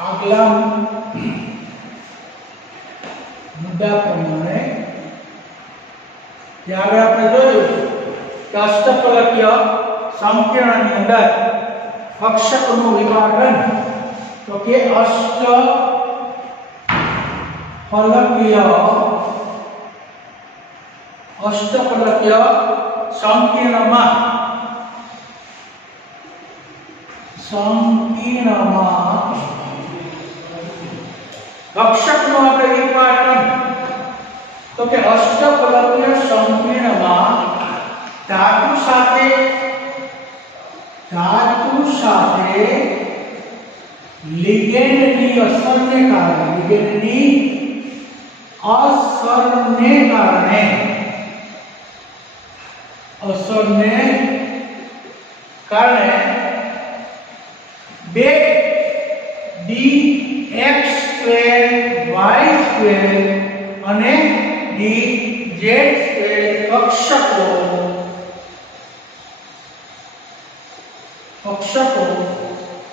આગલા મુદ્દા પ્રમાણે ત્યાં આગળ આપણે જોયું કે અષ્ટફલકીય સંકીર્ણની અંદર કક્ષકનું વિભાજન તો કે અષ્ટફલકીય સંકીર્ણમાં કક્ષકનું આપણે વિભાજન તો કે અષ્ટફલકીય સંકીર્ણમાં ધાતુ સાથે લિગેન્ડની અસરને કારણે બે dx2 y2 અને dz2 કક્ષકો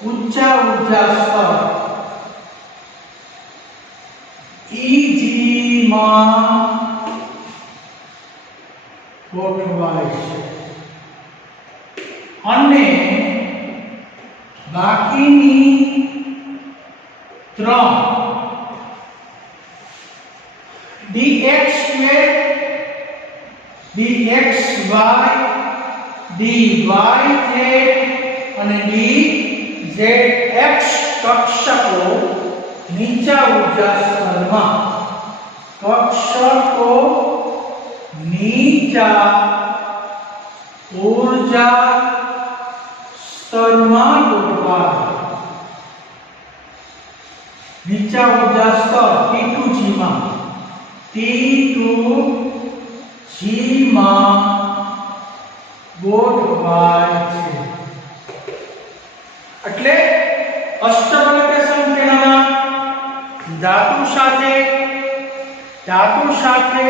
ઊંચા ઉર્જા સ્તર Eg માં ગોઠવાય છે અને બાકીની ત્રણ dx2 dxy dyz અને dzx કક્ષકો નીચા ઉર્જા સ્તરમાં ગોઠવાય નીચા ઉર્જા સ્તર T2G માં ગોઠવાય છે એટલે અષ્ટફલકીય સંકીર્ણમાં ધાતુ સાથે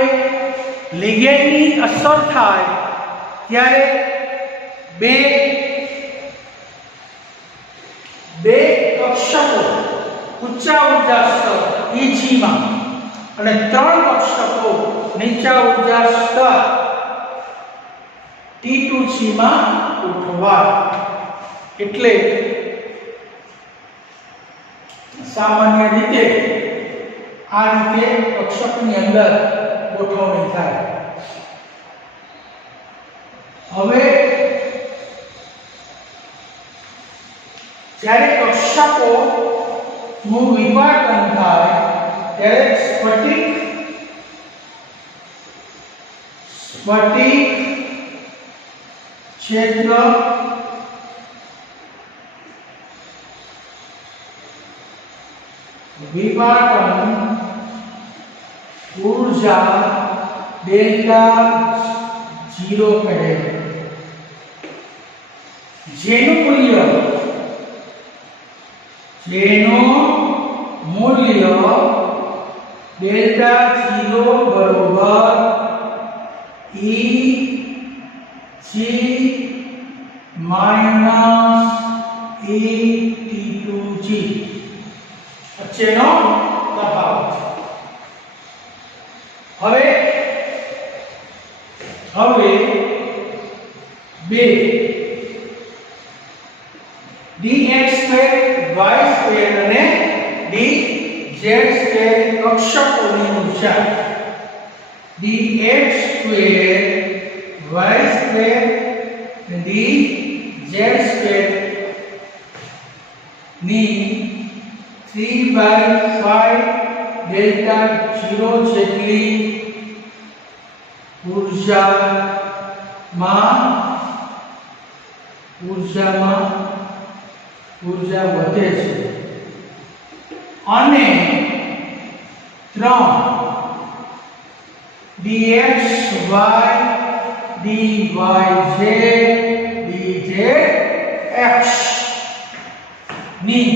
લિગેન્ડની અસર થાય ત્યારે બે કક્ષકો ઊંચા ઉર્જા સ્તર Eg માં અને ત્રણ કક્ષકો નીચા ઉર્જા સ્તર T2G માં ગોઠવાય એટલે સામાન્ય રીતે આ રીતે કક્ષકની અંદર ગોઠવણી થાય. હવે જ્યારે કક્ષકો નું વિભાજન થાય ત્યારે સ્ફટિક ક્ષેત્ર વિભાજન ઊર્જા ડેલ્ટા 0 કહે જેનું મૂલ્ય ડેલ્ટા 0 બરોબર Eg માઈનસ T2G વચ્ચેનો તફાવત. હવે બે dx2 y2 અને dz2 કક્ષકોની ઊર્જા dx2 y2 અને dz2 ની 3/5 ડેલ્ટા 0 જેટલી ઊર્જા વધે છે અને 3 dxy dyz dz ની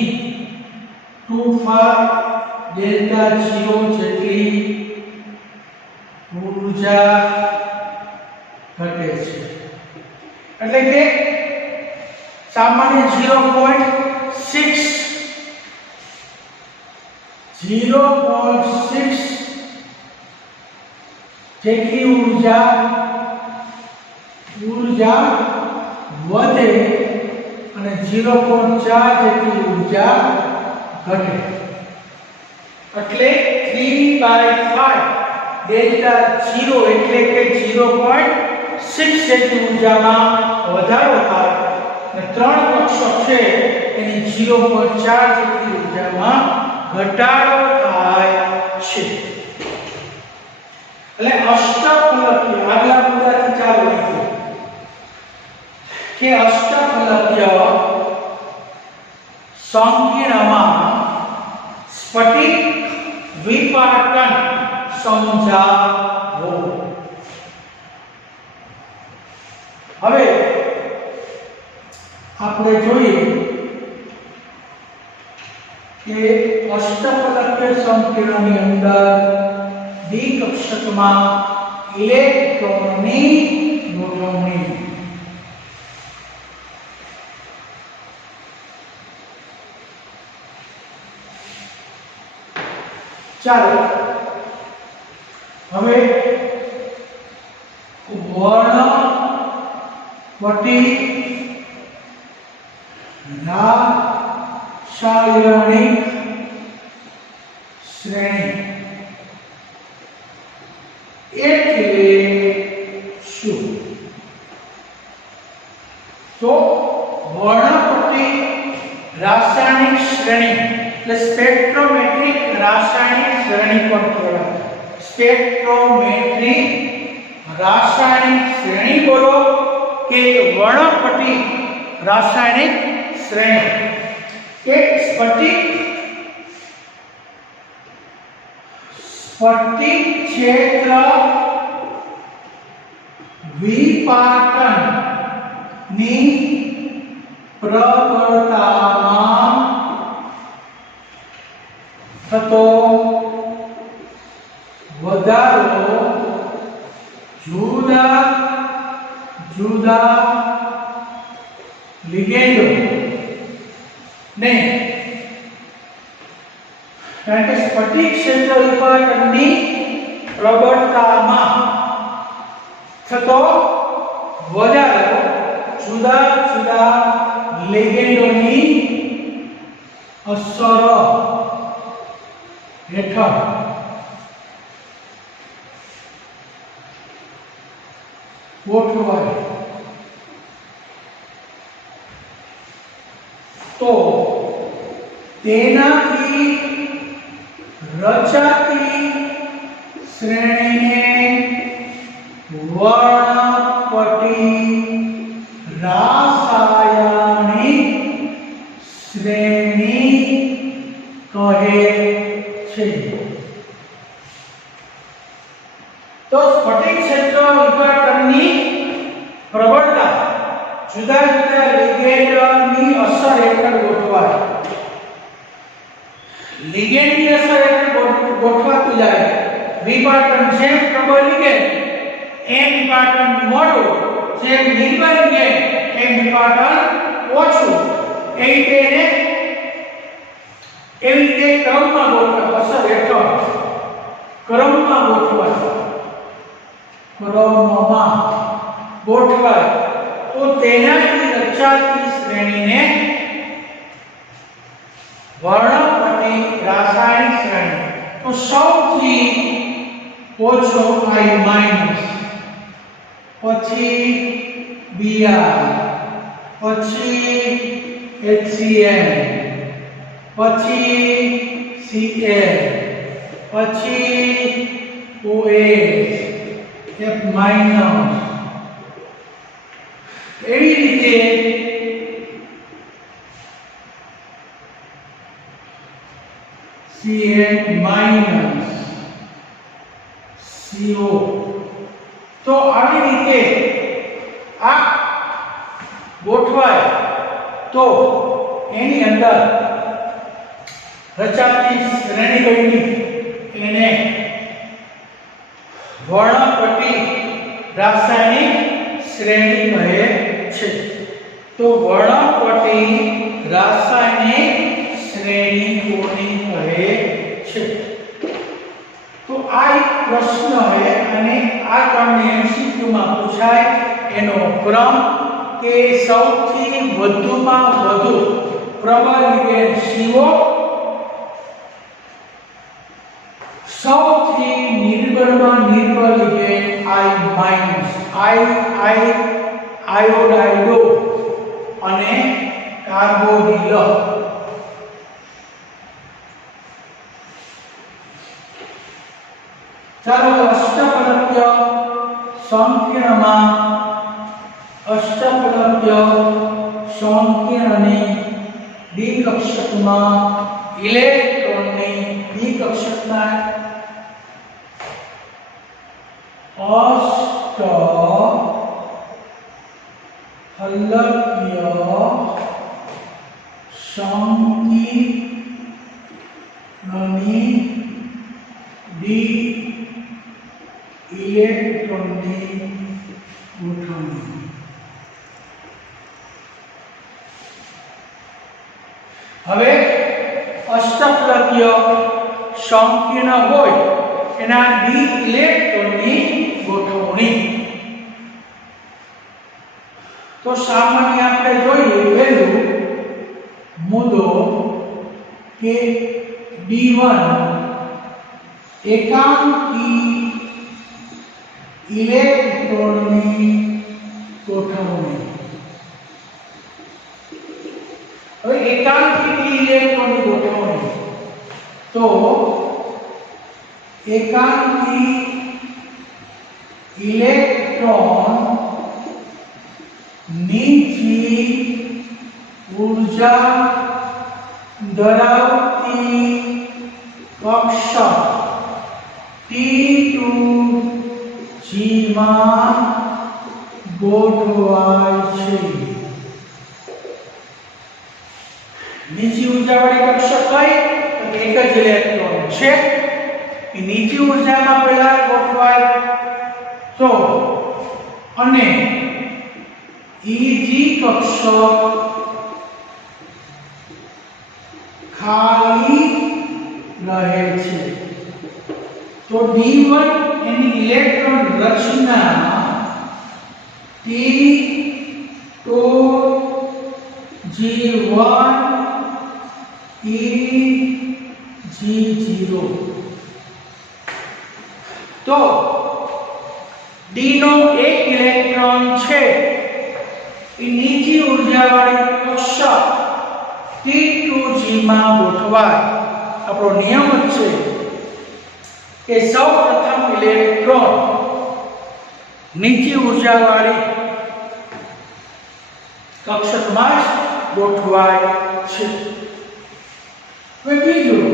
2/5 ડેલ્ટા 0 જેટલી ઊર્જા ઘટે છે એટલે કે સામાન્ય 0.6 0.6 જેટલી ઊર્જા વધે અને 0.4 જેટલી ઊર્જા ઘટે. એટલે 3/5 ડેલ્ટા 0 એટલે કે 0.6 જેટલી ઊર્જામાં વધારો થાય અને ત્રણ કક્ષક છે એની 0.4 જેટલી ઊર્જામાં ઘટાડો થાય છે. એટલે અષ્ટફલકીય આગલા મુદ્દાથી ચાલુ રાખીએ કે અષ્ટફલકીય સંકીર્ણમાં સ્ફટિક વિપાટન સમજાવો. હવે આપણે જોઈએ કે અષ્ટફલકીય સંકીર્ણની અંદર ડી કક્ષકમાં ઇલેક્ટ્રોનની ગોઠવણી. ચાલો હવે વર્ણપટી રાસાયણિક શ્રેણી એટલે શું? તો વર્ણપટી રાસાયણિક શ્રેણી એટલે સ્પેક્ટ્રોમેટ્રિક રાસાયણિક શ્રેણી પણ કહેવાય. સ્પેક્ટ્રોમેટ્રિક રાસાયણિક શ્રેણી બોલો કે વર્ણપટી રાસાયણિક શ્રેણી કે સ્ફટિક ક્ષેત્ર વિપાટન ની પ્રબળતામાં થતો વધારો જુદા જુદા લિગેન્ડો ને કારણ કે સ્ફટિક ક્ષેત્ર વિપાટનની પ્રબળતામાં થતો વધારો જુદા જુદા લિગેન્ડોની અસર હેઠળ ગોઠવાય તો તેનાથી રચાતી શ્રેણીને વર્ણપટી રાસાયણિક શ્રેણી કહે છે. તો સ્ફટિક ક્ષેત્ર વિપાટનની પ્રબળતા જુદા જુદા લિગેન્ડની અસર હેઠળ ગોઠવાય. લિગેન્ડની અસર હેઠળ ગોઠવાતું જાય. વિપાટન જેમ પ્રબળ લિગેન્ડ એમ વિપાટન મોટું, જેમ નિર્બળ લિગેન્ડ એમ વિપાટન ઓછું. એવી રીતે ક્રમમાં ગોઠવાય. અસર હેઠળ ક્રમમાં ગોઠવાય. તો તેનાથી રચાતી શ્રેણીને વર્ણપટી રાસાયણિક શ્રેણી. તો સૌથી ઓછો I માઈનસ, પછી Br, પછી HCl, પછી Cl, પછી OH, F માઈનસ. એવી રીતે Cn માઈનસ, CO. તો આવી રીતે આ ગોઠવાય તો એની અંદર રચાતી શ્રેણી કઈ એને વર્ણપટી રાસાયણિક શ્રેણી કહે છે. તો વર્ણપટી રાસાયણિક શ્રેણી કોની કહે છે। તો આ એક પ્રશ્ન है અને આ તમને એમસીક્યુ માં પૂછાય એનો ક્રમ કે સૌથી વધુમાં વધુ પ્રબળ લિગેન્ડ CO, સૌથી નિર્બળમાં નિર્બળ લિગેન્ડ આયોડાઇડો અને કાર્બોનિલ। ચાલો અષ્ટફલક્ય સંકીર્ણની ડી કક્ષકમાં ઇલેક્ટ્રોનની ડી કક્ષકના અષ્ટફલક્ય સંકીર્ણની ડી ઇલેક્ટ્રોનની ગોઠવણી। હવે અષ્ટફલક્ય સંકીર્ણ હોય એના ડી ઇલેક્ટ્રોનની ગોઠવણી તો સામાન્ય આપણે જોઈએ પહેલું મુદ્દો કે D1 એકાંકી ઇલેક્ટ્રોનની ગોઠવણી। હવે એકાંકી ઇલેક્ટ્રોનની ગોઠવણી તો એકાંકી ઇલેક્ટ્રોન નીચી ઊર્જા ધરાવતી કક્ષક T2G માં ગોઠવાય છે। નીચી ઊર્જાવાળી કક્ષક કઈ તો એક જ ઇલેક્ટ્રોન છે એ નીચી ઊર્જામાં પહેલા ગોઠવાય તો અને Eg કક્ષક ખાલી રહે છે તો D1 એની ઇલેક્ટ્રોન રચના T2G1 Eg0 તો D નો એક ઇલેક્ટ્રોન છે એ નીચી ઊર્જાવાળી કક્ષક T2G માં ગોઠવાય। આપણો નિયમ જ છે કે સૌપ્રથમ ઇલેક્ટ્રોન નીચી ઊર્જાવાળી કક્ષકમાં જ ગોઠવાય છે। હવે બીજું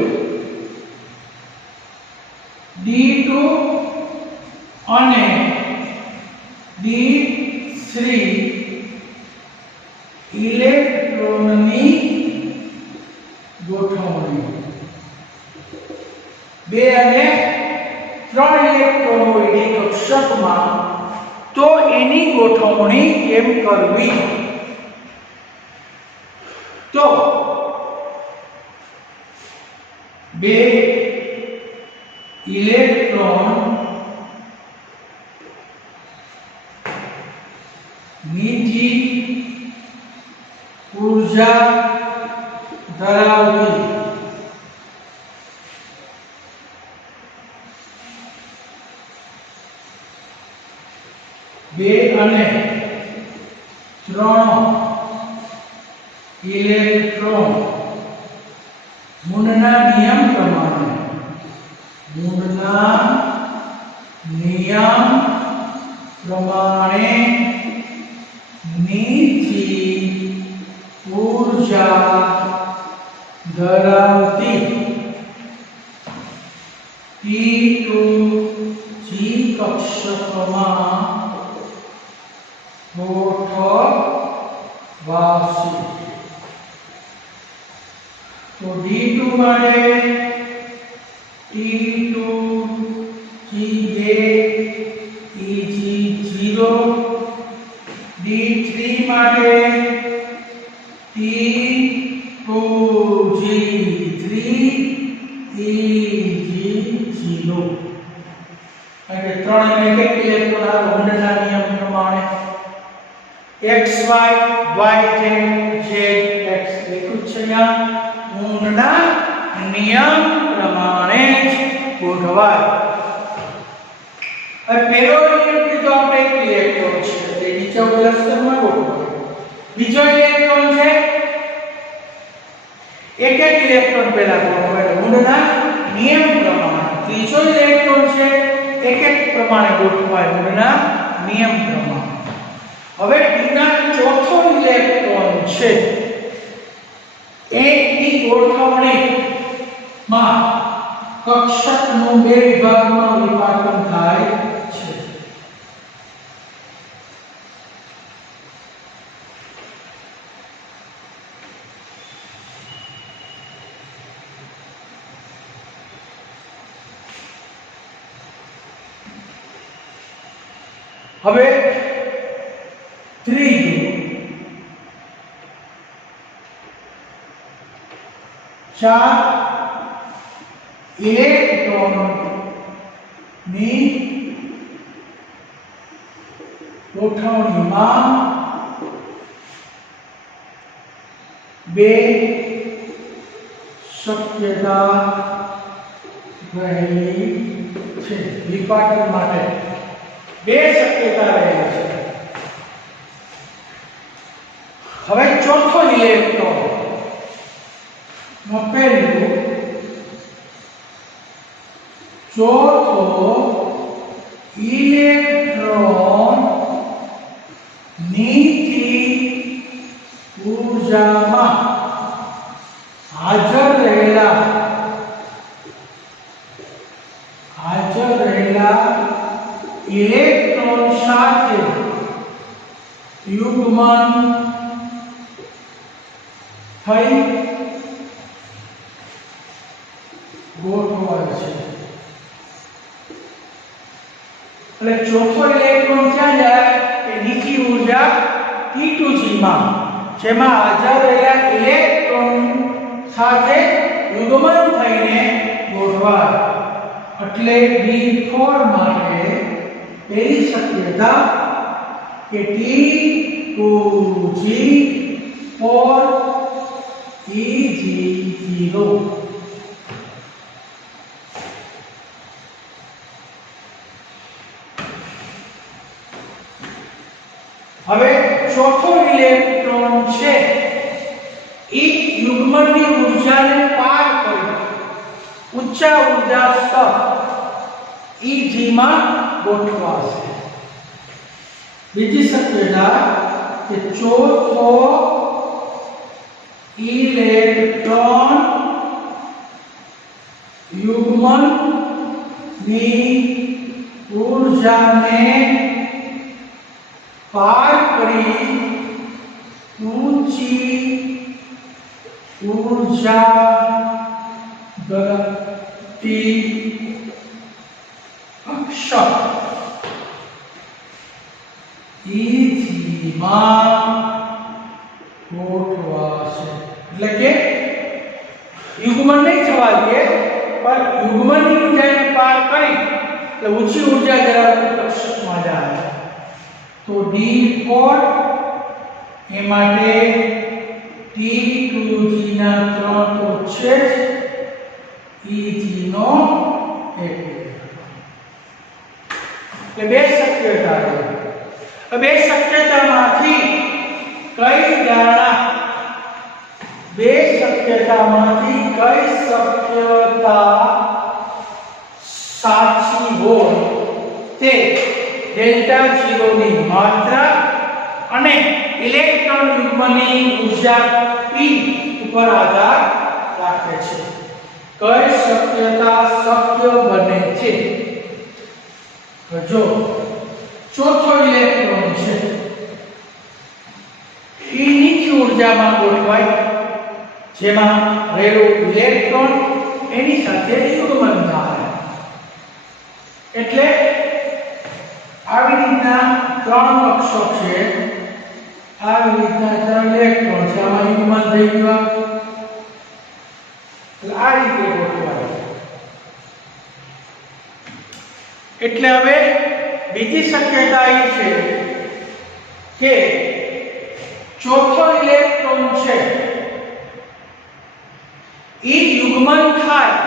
D2 અને D3 ઇલેક્ટ્રોનની ગોઠવણી। 2 અને 3 ઇલેક્ટ્રોન હોય ડી કક્ષકમાં તો એની ગોઠવણી કેમ કરવી તો 2 ઇલેક્ટ્રોન નીચી ઊર્જા ધરાવતી બે અને 3 ઇલેક્ટ્રોન મૂળના નિયમ પ્રમાણે નીચી ઊર્જા ધરાવતી T2G કક્ષકમાં ગોઠવાશે। તો D2 માટે T2G2 Eg0 D3 માટે T2G3 Eg0 અને 3 એટલે કે ઇલેક્ટ્રોન આ હોન્ડના નિયમ પ્રમાણે xy y z x લખ્યું છે અહીંયા હોન્ડના નિયમ પ્રમાણે જ ગોઠવાય. હવે પહેલો નિયમ કીધો આપણે એક ઇલેક્ટ્રોન છે એટલે નીચે ઉભેલા સ્તરમાં ગોઠવાય. બીજો ઇલેક્ટ્રોન છે એક એક ઇલેક્ટ્રોન પહેલા ગોઠવાય હોન્ડના નિયમ પ્રમાણે. ત્રીજો ઇલેક્ટ્રોન છે એક એક પ્રમાણે ગોઠવાય હોન્ડના નિયમ પ્રમાણે. હવે બીજા ચોથો ઇલેક્ટ્રોન છે એની ગોઠવણીમાં કક્ષકનું બે વિભાગમાં વિભાજન થાય છે. હવે ત્રીજું ચાર ઇલેક્ટ્રોનની ગોઠવણીમાં બે શક્યતા રહેલી છે. વિભાજન માટે બે શક્યતા રહેલી છે. હવે ચોથો ઇલેક્ટ્રોન નો પહેલું ચોથો ઇલેક્ટ્રોન ની ઊર્જામાં હાજર રહેલા ઇલેક્ટ્રોન સાથે યુગ્મન થઈ ગોઠવાય છે. એટલે ચોથો ઇલેક્ટ્રોન ક્યાં જાય કે નીચી ઊર્જા T2G માં જેમાં હાજર રહેલા ઇલેક્ટ્રોન સાથે યુગ્મન થઈને ગોઠવાય. એટલે B4 માટે પહેલી શક્યતા કે T2G4 Eg0. હવે ચોથો ઇલેક્ટ્રોન છે એ યુગ્મનની ઊર્જાને પાર કરી ઊંચા ઊર્જા સ્તર Eg માં ગોઠવાશે. બીજી શક્યતા કે ચોથો ઇલેક્ટ્રોન યુગ્મન ની ઊર્જાને પાર કરી ઊંચી ઊર્જા ધરાવતી કક્ષક Eg માં ગોઠવાશે. એટલે કે યુગ્મન નહીં થવા દે પણ યુગ્મનની ઊર્જાને પાર કરી એટલે ઊંચી ઊર્જા ધરાવતી કક્ષકમાં જાય. તો D4 એ માટે T2G ના 3 તો છે Eg નો 1. એટલે બે શક્યતા છે. બે શક્યતામાંથી કઈ ધારણા બે શક્યતામાંથી કઈ શક્યતા સાચી હોય તે ડેલ્ટા 0 ની માત્રા અને ઇલેક્ટ્રોન યુગ્મની ઊર્જા P ઉપર આધાર રાખે છે. કઈ શક્યતા શક્ય બને છે? જો ચોથો ઇલેક્ટ્રોન છે એ નીચી ઊર્જામાં ગોઠવાય જેમાં રહેલો ઇલેક્ટ્રોન એની સાથે યુગ્મન થાય. એટલે આવી રીતના ત્રણ કક્ષક છે. આવી રીતના ત્રણ ઇલેક્ટ્રોન છે આમાં યુગ્મન થઈ ગયા. એટલે આ રીતે ગોઠવાય. એટલે હવે બીજી શક્યતા એ છે કે ચોથો ઇલેક્ટ્રોન છે એ યુગ્મન થાય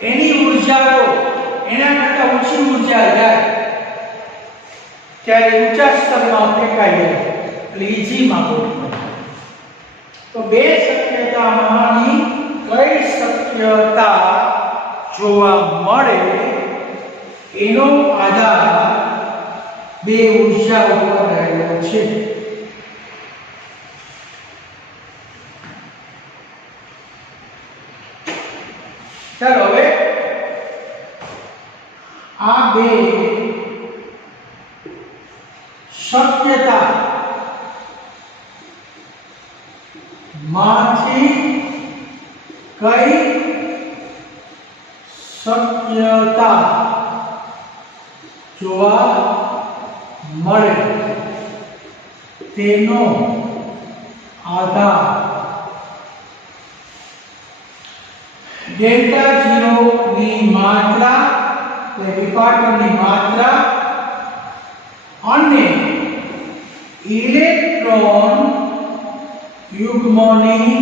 એની ઉર્જાઓ એના કરતા ઓછી ઉર્જા જાય ત્યારે ઊંચા સ્તરમાં ફેંકાઈ જાય એટલે ઈજીમાં ગોઠવાય. તો બે શક્યતામાંની કઈ શક્યતા જોવા મળે એનો આધાર બે ઉર્જા ઉપર રહેલો છે. ચાલો હવે આ બે શક્યતા માંથી કઈ શક્યતા જોવા મળે તેનો આધાર ડેલ્ટા 0 ની માત્રા એટલે વિપાટનની માત્રા અને ઇલેક્ટ્રોન યુગ્મની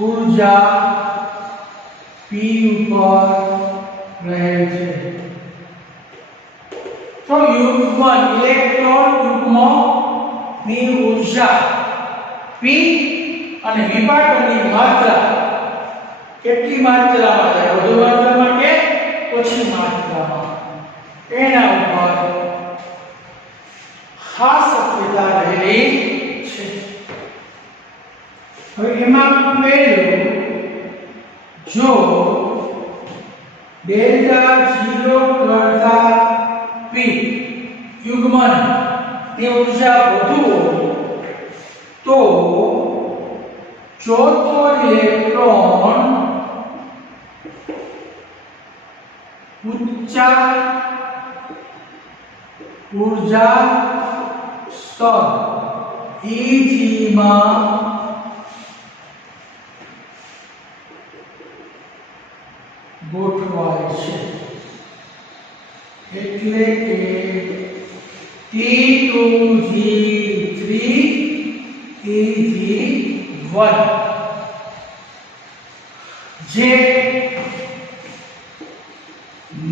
ઊર્જા p ઉપર રહે છે. તો ઇલેક્ટ્રોન યુગ્મની ઊર્જા p અને વિપાટનની માત્રા કેટલી માત્રામાં છે, વધુ માત્રામાં કે ઓછી માત્રામાં, એના ઉપર ખાસ શક્યતા રહેલી છે. હવે એમાં પહેલું જો ડેલ્ટા 0 કરતા p યુગ્મન ની ઊર્જા વધુ તો ચોથો ઇલેક્ટ્રોન ઊંચા ઊર્જા સ્તર Eg માં ગોઠવાય છે. એટલે કે T2G3 Eg1 જે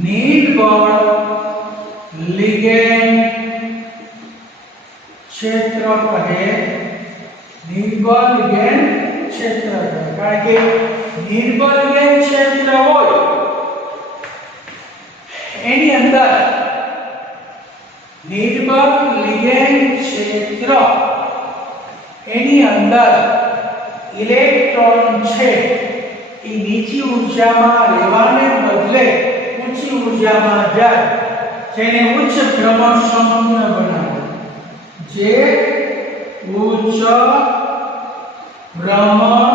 નિર્બળ લિગેન્ડ ક્ષેત્ર કહે, નિર્બળ લિગેન્ડ ક્ષેત્ર કહે. કારણ કે નિર્બળ લિગેન્ડ ક્ષેત્ર હોય એની અંદર નિર્બળ લિગેન્ડ ક્ષેત્ર એની અંદર ઇલેક્ટ્રોન છે એ નીચી ઉર્જામાં રહેવાને બદલે ઊંચી ઉર્જામાં જાય, જેને ઉચ્ચ ભ્રમણ સંપૂર્ણ બનાવે, જે ઉચ્ચ ભ્રમણ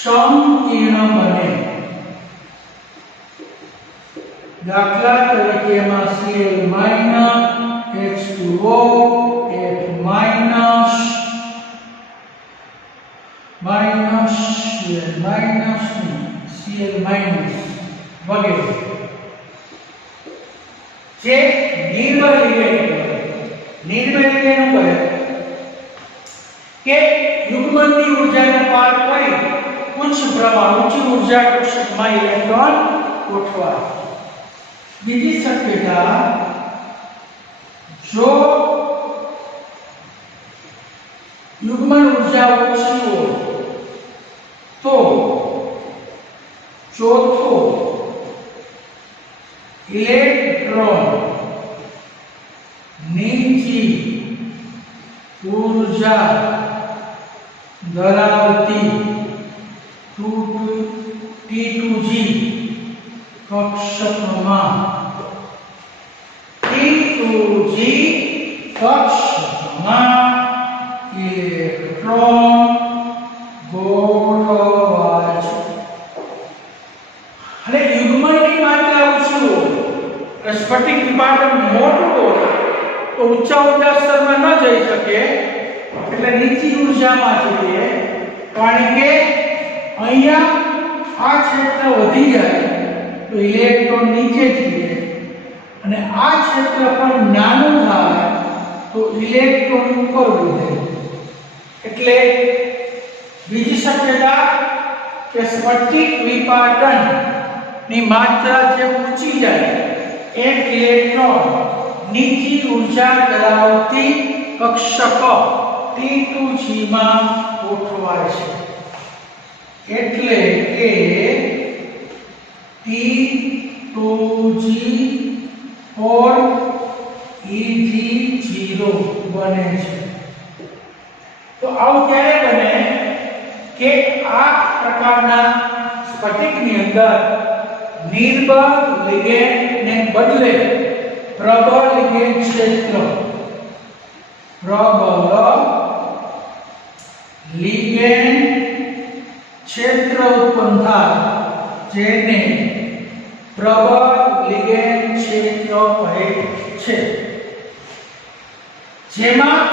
સંકીર્ણ બને. દાખલા તરીકે એમાં Cl H2O F Cl વગેરે જે નિર્બળ લિગેન્ડ કરે કે યુગ્મનની ઉર્જાને પાર કરી ઉચ્ચ પ્રમાણ ઊંચી ઉર્જા કક્ષકમાં ઇલેક્ટ્રોન ગોઠવાય. બીજી શક્યતા જો યુગ્મન ઉર્જા ઓછી હોય તો ચોથો ઇલેક્ટ્રોન નીચી ઉર્જા ધરાવતી T2G કક્ષકમાં ઇલેક્ટ્રોન ગોઠવાય છે. અને યુગ્મનની માત્રા ઓછી હોય, સ્ફટિક વિપાટન મોટું હોય તો ઊંચા ઉર્જા સ્તરમાં ન જઈ શકે, એટલે નીચી ઉર્જામાં જઈએ. કારણ કે અહીંયા આ ક્ષેત્ર વધી જાય તો ઇલેક્ટ્રોન નીચેથી જાય અને આ ક્ષેત્રફળ નાનું થાય તો ઇલેક્ટ્રોન ઉપર વધે. એટલે બીજી શક્યતા કે સ્ફટિક વિપાટન ની માત્રા જે ઊંચી જાય એક ઇલેક્ટ્રોન નીચી ઊર્જા ધરાવતી કક્ષક T2G માં ગોઠવાય છે. એટલે કે T2G or Eg0 બને છે. તો આવું ક્યારે બને કે આ પ્રકારના સ્ફટિકની અંદર નિર્બળ લિગેન્ડને બદલે પ્રબળ લિગેન્ડ ક્ષેત્ર પ્રબળ લિગેન્ડ ક્ષેત્ર ઉત્પન્ન થાય જેને પ્રબળ લિગેન્ડ ક્ષેત્ર કહે છે. જેમાં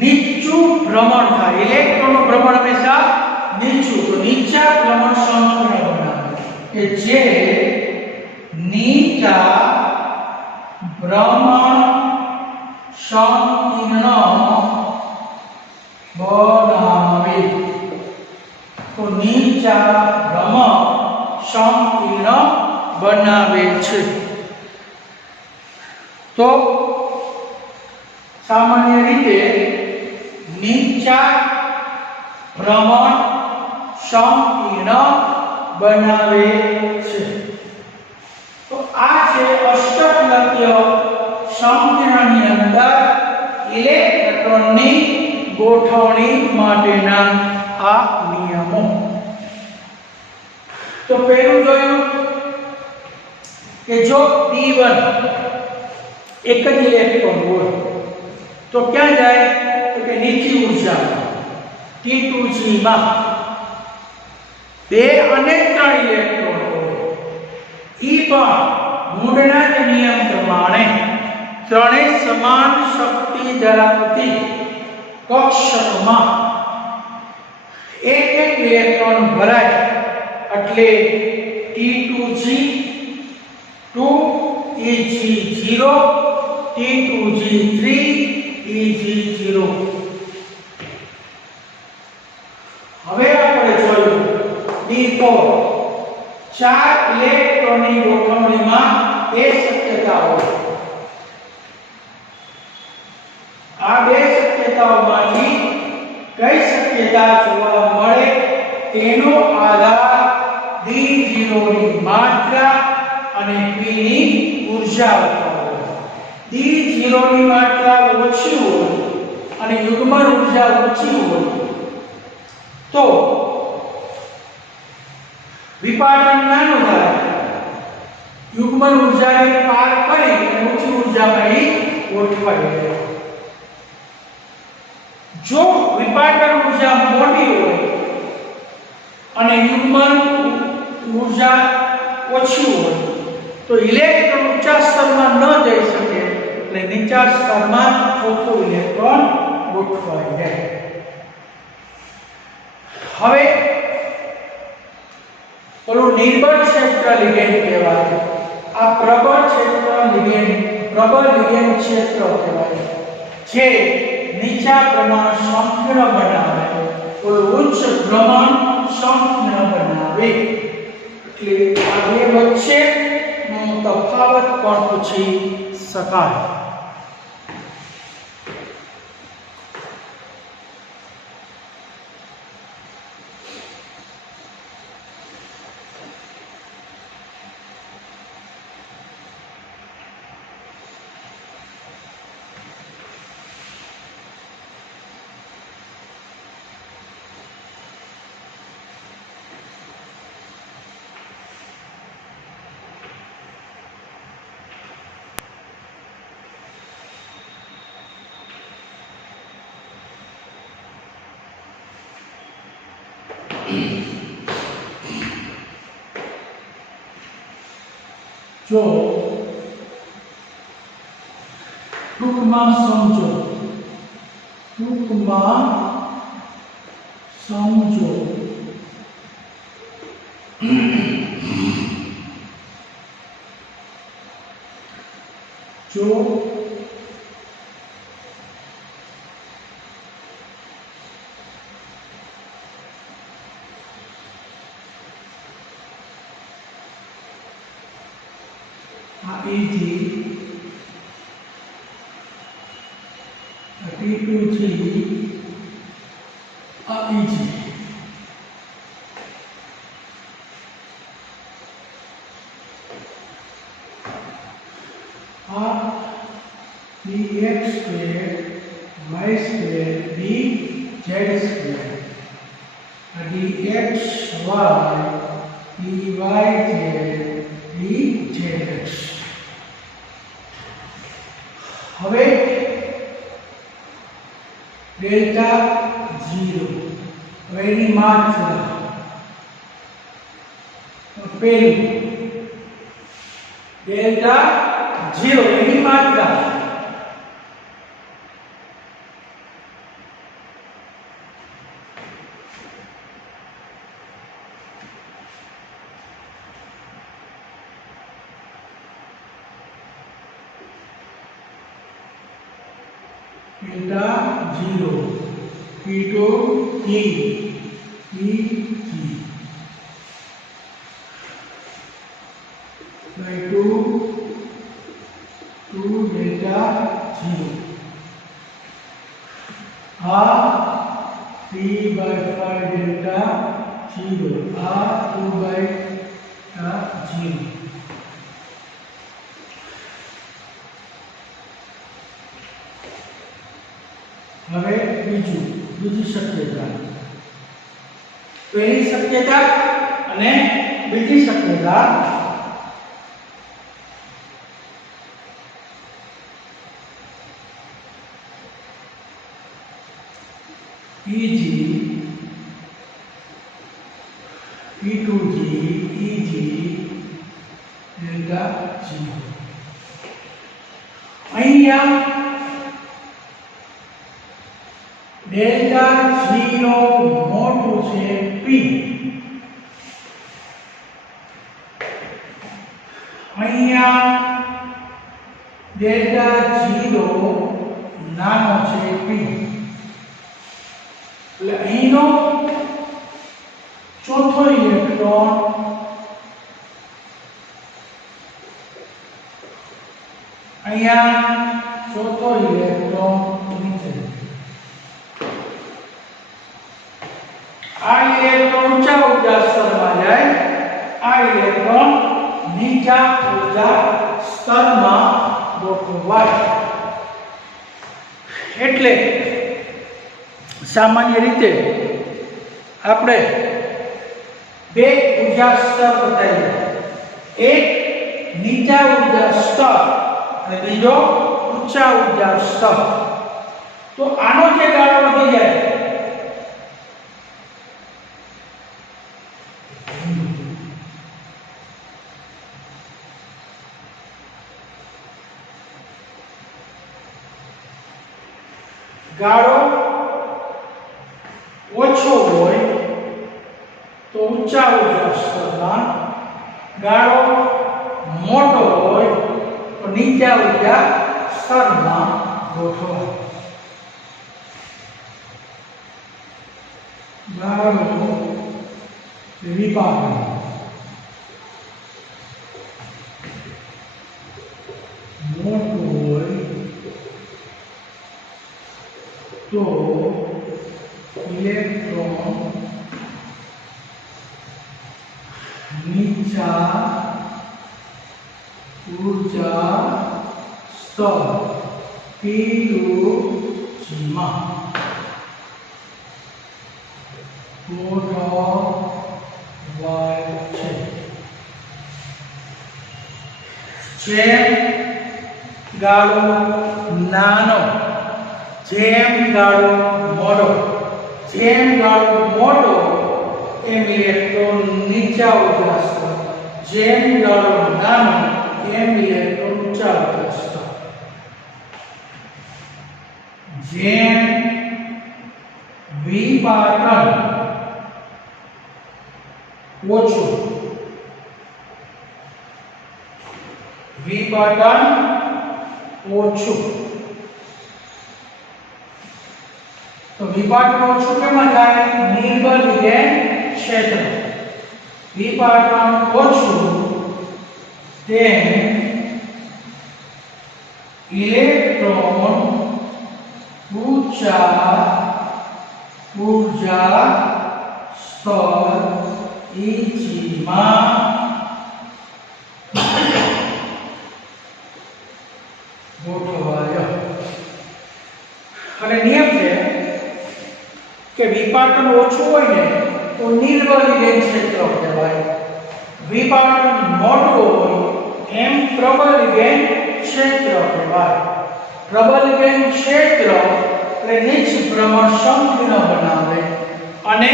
નીચું ભ્રમણ થાય. ઇલેક્ટ્રોનનું ભ્રમણ હંમેશા નીચું, તો નીચા ભ્રમણ સંકીર્ણ બનાવે કે જે નીચા ભ્રમણ સંકીર્ણ બનાવે. તો નીચા ભ્રમણ સંકીર્ણ બનાવે છે. તો સામાન્ય રીતે નીચા ભ્રમણ સંકીર્ણ બનાવે છે. તો આ છે અષ્ટકલકીય સંકીર્ણની અંદર ઇલેક્ટ્રોનની ગોઠવણી માટેના આ નિયમો. તો પહેલું જોયું કે જો P1 એક જ ઇલેક્ટ્રોન હોય તો ક્યાં જાય તો કે નીચી ઊર્જા T2G માં 2 અને 3 ઇલેક્ટ્રોન હોય. ઈ પણ મૂળના જ નિયમ પ્રમાણે ત્રણેય સમાન શક્તિ ધરાવતી કક્ષકમાં એક ઇલેક્ટ્રોન ભરાય એટલે T2G 2 Eg0 T2G3 Eg0. હવે આપણે જોયું D4 ચાર ઇલેક્ટ્રોનની ગોઠવણીમાં એ શક્યતાઓ. આ બે શક્યતાઓમાંથી કઈ શક્યતા જોવા મળે તેનો આધાર D0 ની માત્રા અને P ની ઊર્જા ઉપર. D0 ની માત્રા ઓછી હોય અને યુગ્મન ઊર્જા ઓછી હોય તો વિપાટન નાનું થાય. યુગ્મન ઊર્જાને પાર કરી અને ઊંચી ઊર્જામાં ગોઠવાય જાય. જો વિપાટન ઊર્જા મોટી હોય અને યુગ્મન ઊર્જા ઓછી હોય તો ઇલેક્ટ્રોન ઊંચા સ્તરમાં ન જઈ શકે એટલે નીચા સ્તરમાં ચોખ્ખો ઇલેક્ટ્રોન ગોઠવાય જાય. હવે પેલું નિર્બળ ક્ષેત્ર લિગેન્ડ કહેવાય. આ પ્રબળ ક્ષેત્ર લિગેન્ડ પ્રબળ લિગેન્ડ ક્ષેત્ર કહેવાય જે નીચા પ્રમાણ સંકીર્ણ બનાવે ઓલું ઉચ્ચ પ્રમાણ સંકીર્ણ બનાવે. એટલે આ બે વચ્ચેનો તફાવત પણ પૂછી શકાય. જો ટૂંકમાં સમજો જો આ E3 આ T2 આ E3 આ dx square y square dz square આ dx y dy z dz. હવે ડેલ્ટા 0 હવે એની માત્રા પેલું ડેલ્ટા 0 એની માત્રા delta 0 P2 E by 2 delta 0 R P by 5 delta 0 R 2 by 0. હવે બીજી શક્યતા પહેલી શક્યતા અને બીજી શક્યતા EG E2G EG delta 0 અહીંયા डेल्टा 0 मोटू से P અહીંયા डेल्टा 0 નાનો છે P એટલે અહીંનો ચોથો ઇલેક્ટ્રોન અહીંયા ચોથો ઇલેક્ટ્રોન નીચે આ ઇલેક્ટ્રોન ઊંચા ઉર્જા સ્તરમાં જાય આ ઇલેક્ટ્રોન નીચા ઉર્જા સ્તરમાં ગોઠવાય એટલે સામાન્ય રીતે આપણે બે ઉર્જા સ્તર બતાવ્યા એક નીચા ઉર્જા સ્તર અને બીજો ઊંચા ઉર્જા સ્તર તો આનો જે ગાળો વધી જાય ગાળો ઓછો હોય તો ઊંચા ઉર્જા સ્તરમાં ગાળો મોટો હોય તો નીચા ઉર્જા સ્તરમાં ગોઠવાય ગાળો વિભાજન મોટો હોય તો इलेक्ट्रॉन नीचा ऊर्जा स्तर P2G માં ગોઠવાય છે જેમ ગાળો નાનો જેમ ગાળો મોટો જેમ ગાળો મોટો એમ ઇલેક્ટ્રોન નીચા ઉર્જા સ્તર જેમ ગાળો નાનો એમ ઇલેક્ટ્રોન ઊંચા ઉર્જા સ્તર જેમ વિપાટન ઓછું વિપાટન ઓછું. તો વિપાટન ઓછું કેમાં થાય? નિર્બળ લિગેન્ડ ક્ષેત્ર. વિપાટન ઓછું તેમ ઇલેક્ટ્રોન ऊर्जा स्तर માં ગોઠવાય. અને નિયમ છે કે વિપાટન ઓછું હોય ને તો નિર્બળ લિગેન્ડ ક્ષેત્ર કહેવાય. વિપાટન મોટું હોય એમ પ્રબળ લિગેન્ડ ક્ષેત્ર કહેવાય. પ્રબળ લિગેન્ડ ક્ષેત્ર એટલે નીચ ભ્રમણ સંકીર્ણ બનાવે અને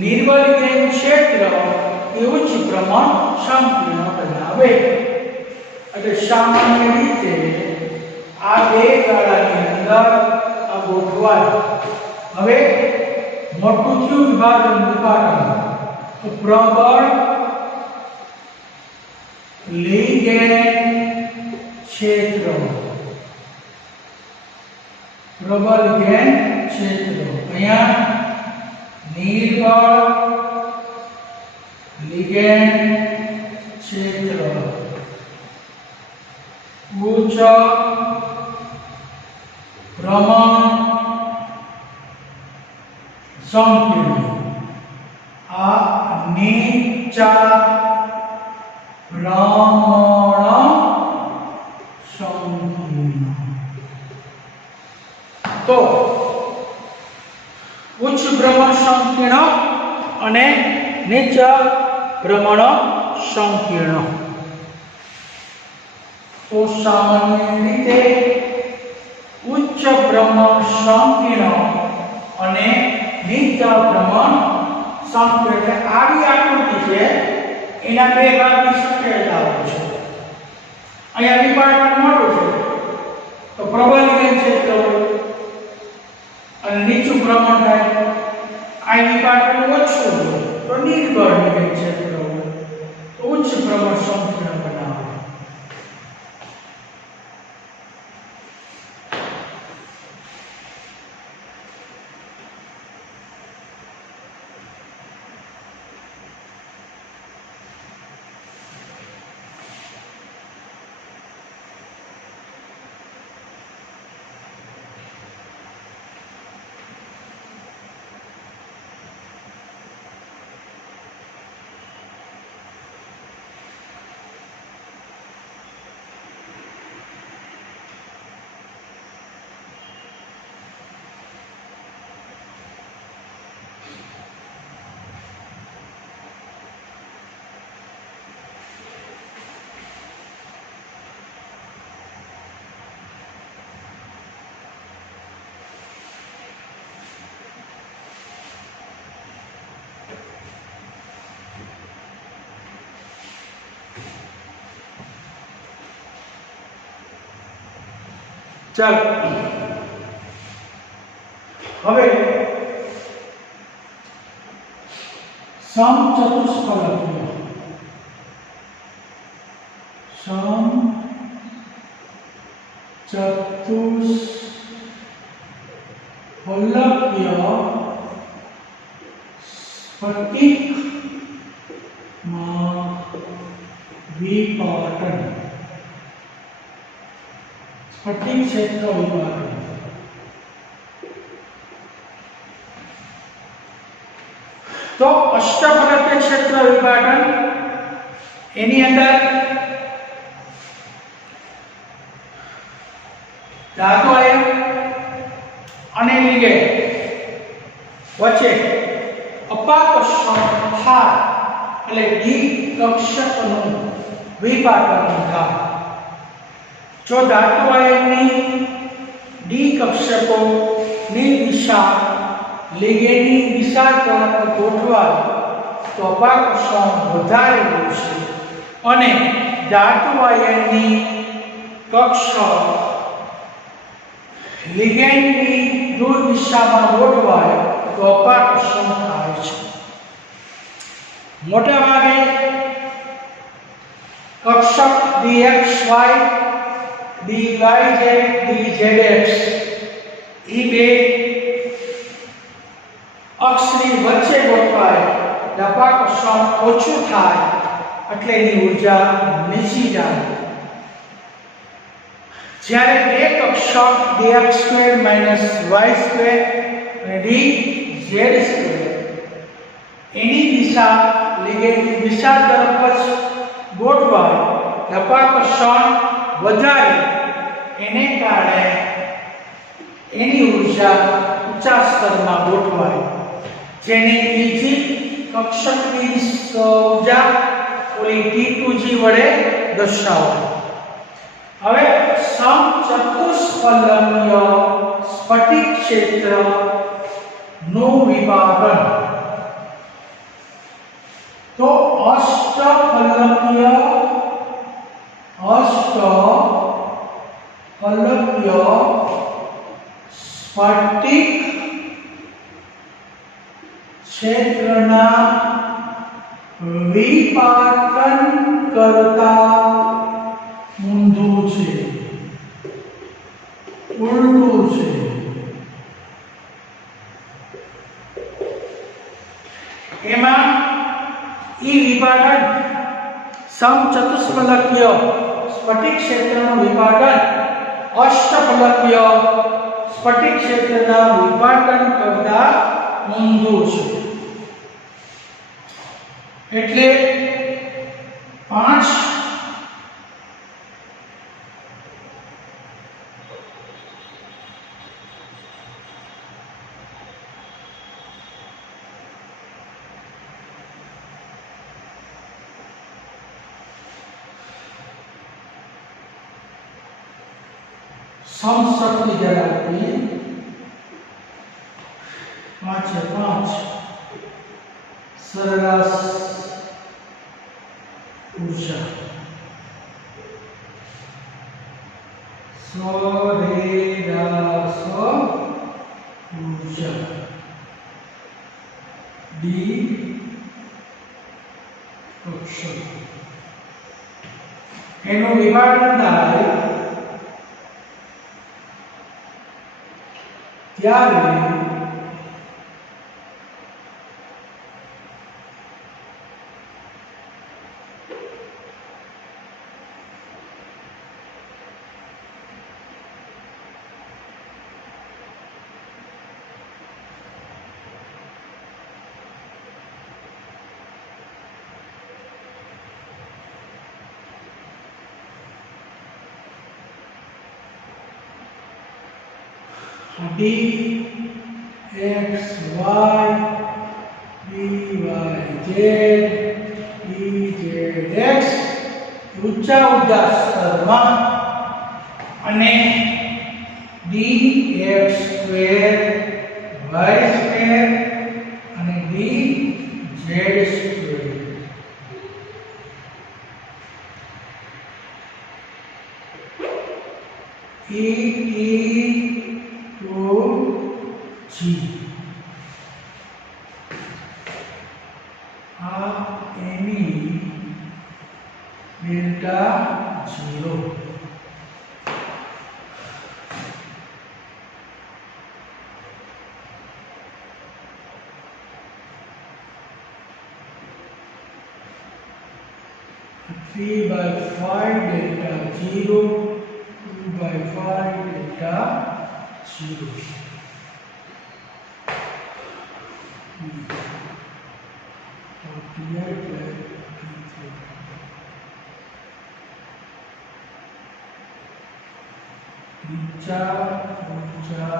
નિર્બળ લિગેન્ડ ક્ષેત્ર એ ઉચ્ચ ભ્રમણ સંકીર્ણ બનાવે. એટલે સામાન્ય રીતે આ બે ગાળાની અંદર આ ગોઠવાય. હવે મોટું થયું વિભાજન વિપાટન તો પ્રબળ લિગેન્ડ ક્ષેત્ર પ્રબળ લિગેન્ડ ક્ષેત્ર અહીંયા નિર્બળ લિગેન્ડ ક્ષેત્ર ઉચ્ચ ભ્રમણ સંકીર્ણ. આ નીચા ભ્રમણ સંકીર્ણ. તો ઉચ્ચ ભ્રમણ સંકીર્ણ અને નીચા ભ્રમણ સંકીર્ણ. તો સામાન્ય રીતે ઉચ્ચ ભ્રમણ સંકીર્ણ અને નીચા ભ્રમણ સંકીર્ણ આવી આકૃતિ છે એના બે ભાગની શક્યતાઓ છે. અહીંયા વિપાટન મોટું છે તો પ્રબળ લિગેન્ડ ક્ષેત્ર હોય અને નીચું ભ્રમણ થાય. આ વિપાટન ઓછું હોય તો નિર્બળ લિગેન્ડ ક્ષેત્ર હોય તો ઉચ્ચ ભ્રમણ સંકીર્ણ બનાવે. ચાલો હવે સમચતુષ્ફલકીય સ્ફટિકમાં વિપાટન સ્ફટિક ક્ષેત્ર વિપાટન. તો અષ્ટફલકીય ક્ષેત્ર વિપાટન એની અંદર ધાતુ આયન અને લિગેન્ડ વચ્ચે અપાકર્ષણ થાય એટલે ડી કક્ષકનું વિપાટન થાય. જો ધાતુ આયનની ડી કક્ષકોની દિશા લિગેન્ડની દિશા તરફ ગોઠવાય તો અપાકર્ષણ વધારે હોય છે અને ધાતુ આયનની કક્ષક લિગેન્ડની દૂર દિશામાં ગોઠવાય તો અપાકર્ષણ થાય છે. મોટા ભાગે કક્ષક dxy dyz dzx ઈ બે અક્ષની વચ્ચે ગોઠવાય લંબાકર્ષણ ઓછું થાય એટલે એની ઊર્જા નીચી જાય જ્યારે બે કક્ષક dx2 y2 અને dz2 એની દિશા લીગેની દિશા તરફ જ ગોઠવાય લંબાકર્ષણ વધારે એને કારણે એની ઊર્જા ઊંચા સ્તરમાં ગોઠવાય જેને બીજી કક્ષકની ઊર્જા ઓલી T2g વડે દર્શાવાય હવે સમચતુષ્ફલકીય સ્ફટિક ક્ષેત્ર નું વિભાજન તો અષ્ટફલકીય સ્ફટિક ક્ષેત્રના વિપાટન કરતા ઊંધું છે ઉલટું છે એમાં ઈ વિભાજન સમચતુષ્ફલકીય સ્ફટિક ક્ષેત્રનું વિભાજન અષ્ટફલકીય સ્ફટિક ક્ષેત્રના વિભાજન કરતા ઊંધું છે એટલે 5 समशक्ति धरावती 5 सरेराश ऊर्जा डी कक्षक એનું વિભાજન થાય ત્યારે d x y dy z dz x ઊંચા ઊર્જા સ્તરમાં અને dx2 y2 અને dz2 G आ एनी डेल्टा 0 3/5 डेल्टा 0 2/5 डेल्टा 0 ऊर्जा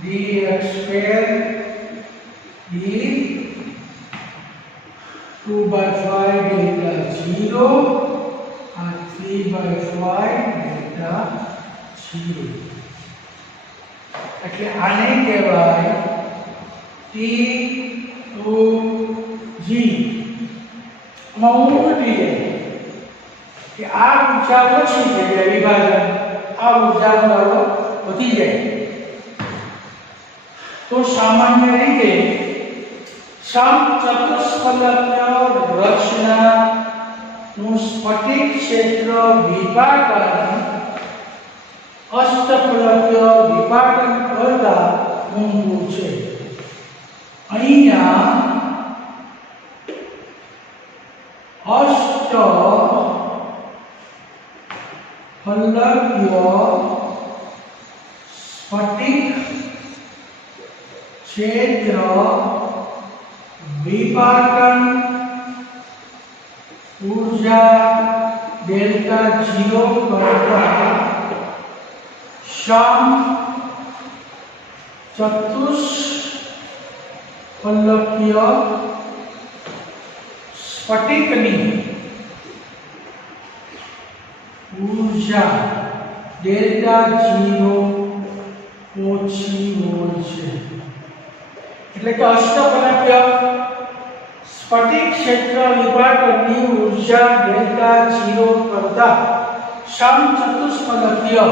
dx2 is 2/5 delta 0 and 3/5 delta 0 એટલે આને કહેવાય T2g માં ઉલટી જાય કે આ ઊર્જા ઓછી થઈ જાય વિભાજન આ ઊર્જાનો વધી જાય તો સામાન્ય રીતે સમચતુષ્ફલકીય રચનાનું સ્ફટિક ક્ષેત્ર વિભાજન અષ્ટફલકીય વિભાજન કરતા ઊંધું છે. અહીંયા અષ્ટફલકીય સ્ફટિક ક્ષેત્ર विभाजन ऊर्जा डेल्टा 0 करता सम चतुष्फलकीय स्फटिकनी ऊर्जा डेल्टा 0 ઓછી હોય છે. એટલે કે અષ્ટફલકીય સ્ફટિક ક્ષેત્ર વિભાજનની ઊર્જા ડેલ્ટા 0 કરતા સમચતુષ્ફલકીય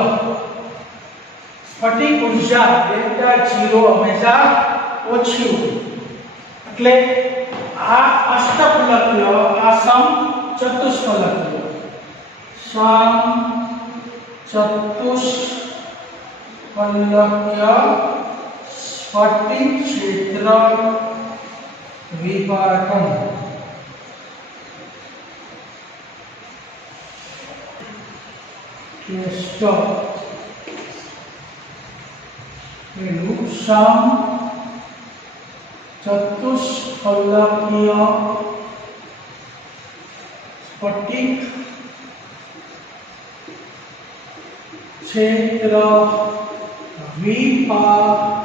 સ્ફટિક ઊર્જા ડેલ્ટા 0 હંમેશા ઓછી હોય. એટલે આ અષ્ટફલકીય આ સમચતુષ્ફલકીય સમચતુષ્ફલકીય स्फटिक क्षेत्र विभाजन सम चतुष्फलकीय स्फटिक क्षेत्र विभाजनની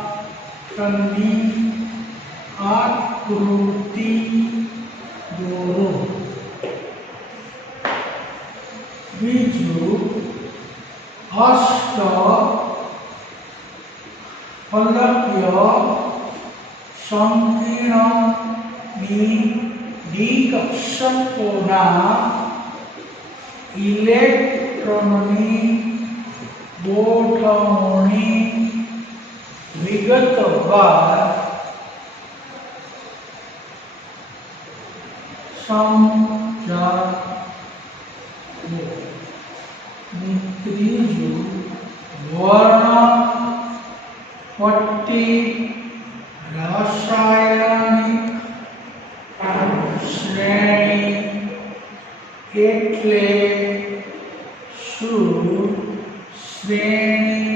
आकृति દોરો. બીજું અષ્ટફલકીય સંકીર્ણની ડી-કક્ષકોના ઇલેક્ટ્રોનની ગોઠવણી વિગતવાર સમજાવો. ત્રીજું વર્ણપટ્ટી રાસાયણિક શ્રેણી એટલે શું? શ્રેણી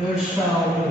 દર્શાવો.